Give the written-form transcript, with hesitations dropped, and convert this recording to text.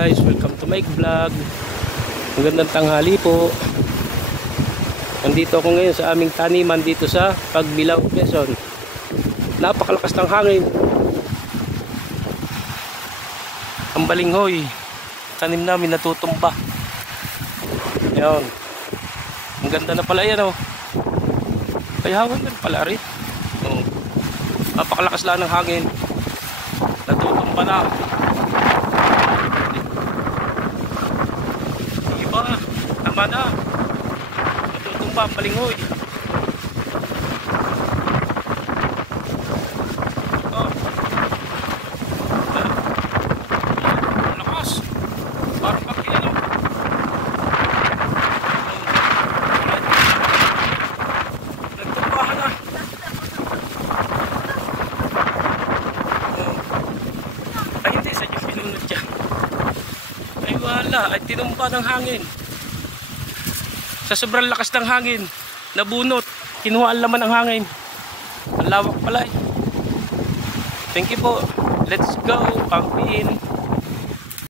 Guys, welcome to my vlog. Magandang tanghali po. Nandito ako ngayon sa aming taniman dito sa Pagbilao, Quezon. Napakalakas ng hangin. Ang balinghoy, tanim namin natutumba. Ayan. Ang ganda na pala yan, oh. Kayawan na pala rin. Oh. Napakalakas lang ng hangin. Natutumba na. Diba? Tama na. Natutumba ang balinghoy. Oh. Lakas. Parang pagkino. Nagtumbahan na. Ay hindi, sa inyo pinunod dyan. Ay wala, ay tinumba ng hangin. Sa sobrang lakas ng hangin, nabunot, kinuha ang laman ng hangin. Ang lawak pala eh. Thank you po. Let's go, pangpin.